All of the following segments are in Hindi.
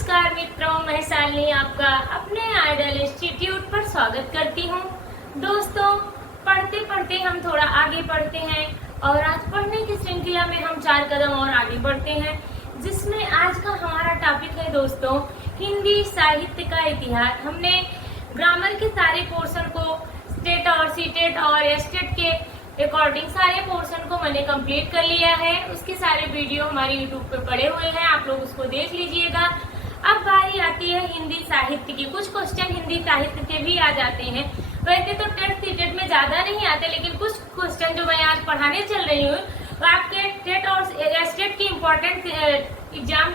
नमस्कार मित्रों, मैं शालिनी आपका अपने आइडल इंस्टीट्यूट पर स्वागत करती हूँ। दोस्तों, पढ़ते पढ़ते हम थोड़ा आगे बढ़ते हैं और आज पढ़ने की श्रृंखला में हम 4 कदम और आगे बढ़ते हैं, जिसमें आज का हमारा टॉपिक है दोस्तों हिंदी साहित्य का इतिहास। हमने ग्रामर के सारे पोर्शन को स्टेट और सीटेट और एस्टेट के अकॉर्डिंग सारे पोर्शन को मैंने कंप्लीट कर लिया है। उसके सारे वीडियो हमारे यूट्यूब पे पड़े हुए हैं, आप लोग उसको देख लीजिएगा। अब बारी आती है हिंदी साहित्य की। कुछ क्वेश्चन हिंदी साहित्य के भी आ जाते हैं। वैसे तो टेट सीटेट में ज्यादा नहीं आते, लेकिन कुछ क्वेश्चन जो मैं आज पढ़ाने चल रही हूँ वो आपके टेट और एस्टेट की इम्पोर्टेंट एग्जाम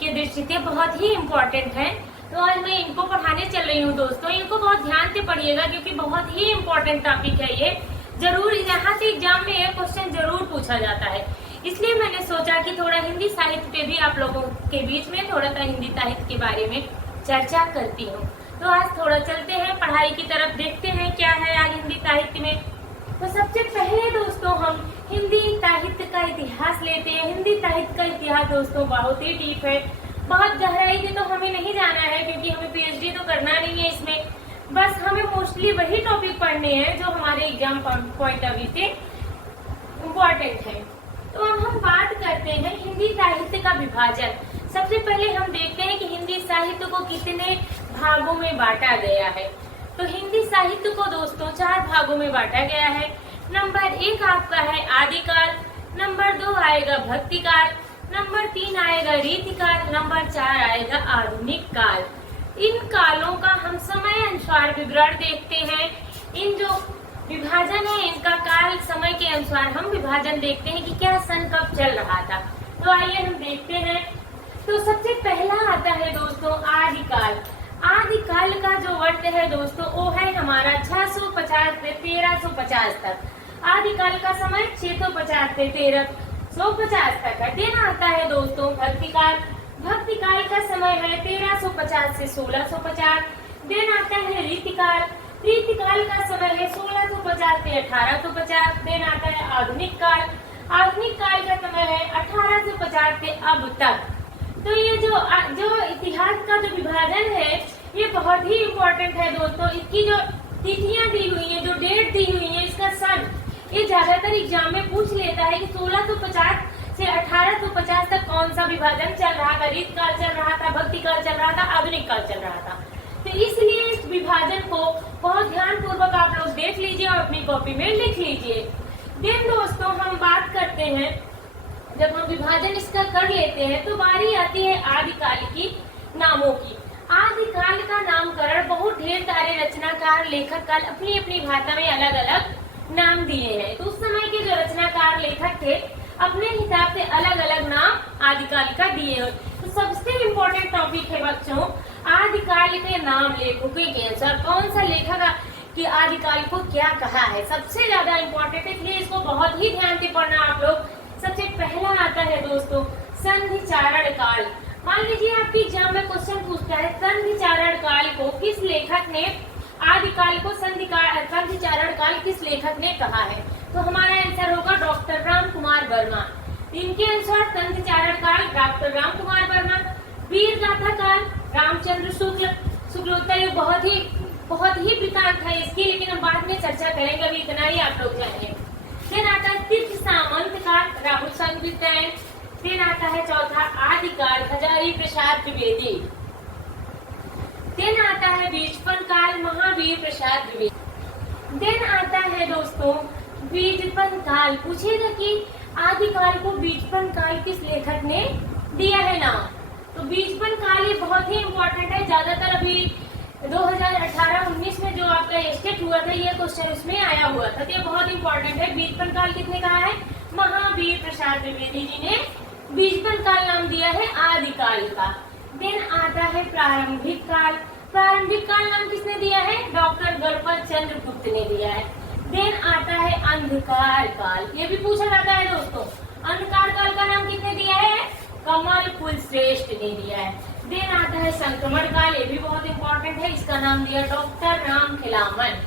के दृष्टि से बहुत ही इम्पोर्टेंट है। तो आज मैं इनको पढ़ाने चल रही हूँ दोस्तों। इनको बहुत ध्यान से पढ़िएगा क्योंकि बहुत ही इम्पोर्टेंट टॉपिक है ये। जरूर यहाँ से एग्जाम में ये क्वेश्चन जरूर पूछा जाता है, इसलिए मैंने सोचा कि थोड़ा हिंदी साहित्य पे भी आप लोगों के बीच में थोड़ा सा हिंदी साहित्य के बारे में चर्चा करती हूँ। तो आज थोड़ा चलते हैं पढ़ाई की तरफ, देखते हैं क्या है आज हिंदी साहित्य में। तो सबसे पहले दोस्तों हम हिंदी साहित्य का इतिहास लेते हैं। हिंदी साहित्य का इतिहास दोस्तों बहुत ही डीप है, बहुत गहराई से तो हमें नहीं जाना है क्योंकि हमें पीएचडी तो करना नहीं है इसमें। बस हमें मोस्टली वही टॉपिक पढ़ने हैं जो हमारे एग्जाम पॉइंट ऑफ व्यू से इम्पोर्टेंट है। तो अब हम बात करते हैं हिंदी साहित्य का विभाजन। सबसे पहले हम देखते हैं कि हिंदी साहित्य को कितने भागों में बांटा गया है। तो हिंदी साहित्य को दोस्तों 4 भागों में बांटा गया है। नंबर 1 आपका है आदिकाल, नंबर 2 आएगा भक्तिकाल, नंबर 3 आएगा रीतिकाल, नंबर 4 आएगा आधुनिक काल। इन कालों का हम समय अनुसार विवरण देखते हैं। इन जो विभाजन है इनका काल समय के अनुसार हम विभाजन देखते हैं कि क्या सन कब चल रहा था। तो आइए हम देखते हैं। तो सबसे पहला आता है दोस्तों आदिकाल। आदिकाल का जो वर्ष है दोस्तों वो है हमारा 650 से 1350 तक। आदिकाल का समय 650 से 1350 तक है। दिन आता है दोस्तों भक्तिकाल। भक्तिकाल का समय है 1350 से 1650। दिन आता है रीतिकाल। रीतिकाल का समय है 1650 से 1850। दिन आता है आधुनिक काल। आधुनिक काल का समय है 1850 से अब तक। तो ये जो इतिहास का जो विभाजन है ये बहुत ही इम्पोर्टेंट है दोस्तों। इसकी जो तिथियां दी हुई है, जो डेट दी हुई है, इसका सन, ये ज्यादातर एग्जाम में पूछ लेता है कि 1650 से 1850 तक कौन सा विभाजन चल रहा था। रीतकाल चल रहा था, भक्ति काल चल रहा था, आधुनिक काल चल रहा था। तो इसलिए इस विभाजन को बहुत ध्यान पूर्वक आप लोग देख लीजिए और अपनी कॉपी में लिख लीजिए। देन दोस्तों हम बात करते हैं, जब हम विभाजन इसका कर लेते हैं तो बारी आती है आदिकाल की नामों की। आदिकाल का नामकरण बहुत ढेर सारे रचनाकार लेखक काल अपनी अपनी भाषा में अलग अलग नाम दिए हैं। तो उस समय के जो रचनाकार लेखक थे अपने हिसाब से अलग अलग नाम आदिकाल का दिए हैं। तो सबसे इम्पोर्टेंट टॉपिक है बच्चों आदिकाल के नाम लेखकों के अनुसार कौन सा लेखक कि आदिकाल को क्या कहा है, सबसे ज्यादा इम्पोर्टेंट है, इसलिए इसको बहुत ही ध्यान से पढ़ना आप लोग। सबसे पहला आता है दोस्तों संधिचारण काल। मान लीजिए आपके एग्जाम में क्वेश्चन पूछता है संधिचारण काल को किस लेखक ने, आदिकाल को संधिचारण काल किस लेखक ने कहा है। तो हमारा आंसर होगा डॉक्टर राम कुमार वर्मा। इनके अनुसार संधिचारण काल डॉक्टर राम कुमार वर्मा। वीर गाथा काल रामचंद्र शुक्लोत्तर बहुत ही विकांत है इसकी, लेकिन हम बाद में चर्चा करेंगे, अभी इतना ही आप लोग जानेंगे। फिर आता है तीर्थ सामंत काल राहुल संगीतैन। फिर आता है चौथा आदिकाल हजारी प्रसाद द्विवेदी। फिर आता है बीजपन काल महावीर प्रसाद द्विवेदी। देन आता है दोस्तों बीजपन काल। पूछेगा कि आदिकाल को बीजपन काल किस लेखक ने दिया है नाम। तो बीजपन काल ये बहुत ही इम्पोर्टेंट है। ज्यादातर अभी 2018-19 में जो आपका एस्टेट हुआ था ये क्वेश्चन उसमें आया हुआ था, तो ये बहुत इंपॉर्टेंट है। बीजपन काल किसने कहा है, महावीर प्रसाद द्विवेदी जी ने बीजपन काल नाम दिया है आदिकाल का। देन आता है प्रारंभिक काल। प्रारंभिक काल नाम किसने दिया है, डॉक्टर गणपत चंद्र गुप्त ने दिया है। देन आता है अंधकार काल, ये भी पूछा जाता है दोस्तों। अंधकार काल का नाम किसने दिया है, कमल कुलश्रेष्ठ ने दिया है। देन आता है संक्रमण काल, ये भी बहुत इंपॉर्टेंट है, इसका नाम दिया डॉक्टर राम खिलावन।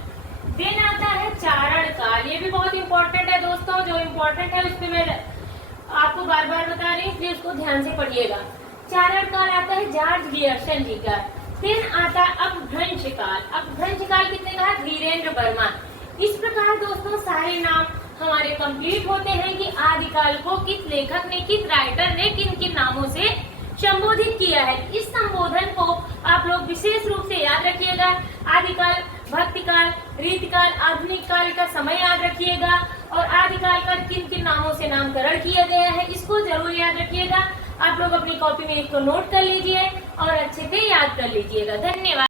देन आता है चारण काल, ये भी बहुत इंपॉर्टेंट है दोस्तों। जो इंपॉर्टेंट है उस पर मैं आपको बार बार बता रही हूँ, इसलिए उसको ध्यान से पढ़िएगा। चारण काल आता है जॉर्ज प्रियर्शन जी का। फिर आता अपभ्रंश काल। अपभ्रंश काल किसने कहा? धीरेन्द्र वर्मा। इस प्रकार दोस्तों सारे नाम हमारे कंप्लीट होते हैं कि आदिकाल को किस लेखक ने, किस राइटर ने किन किन नामों से संबोधित किया है। इस संबोधन को आप लोग विशेष रूप से याद रखिएगा। आदिकाल, भक्तिकाल, रीतिकाल, आधुनिक काल का समय याद रखिएगा और आदिकाल का किन किन नामों से नामकरण किया गया है इसको जरूर याद रखिएगा। आप लोग अपनी कॉपी में इसको नोट कर लीजिए और अच्छे से याद कर लीजिएगा। धन्यवाद।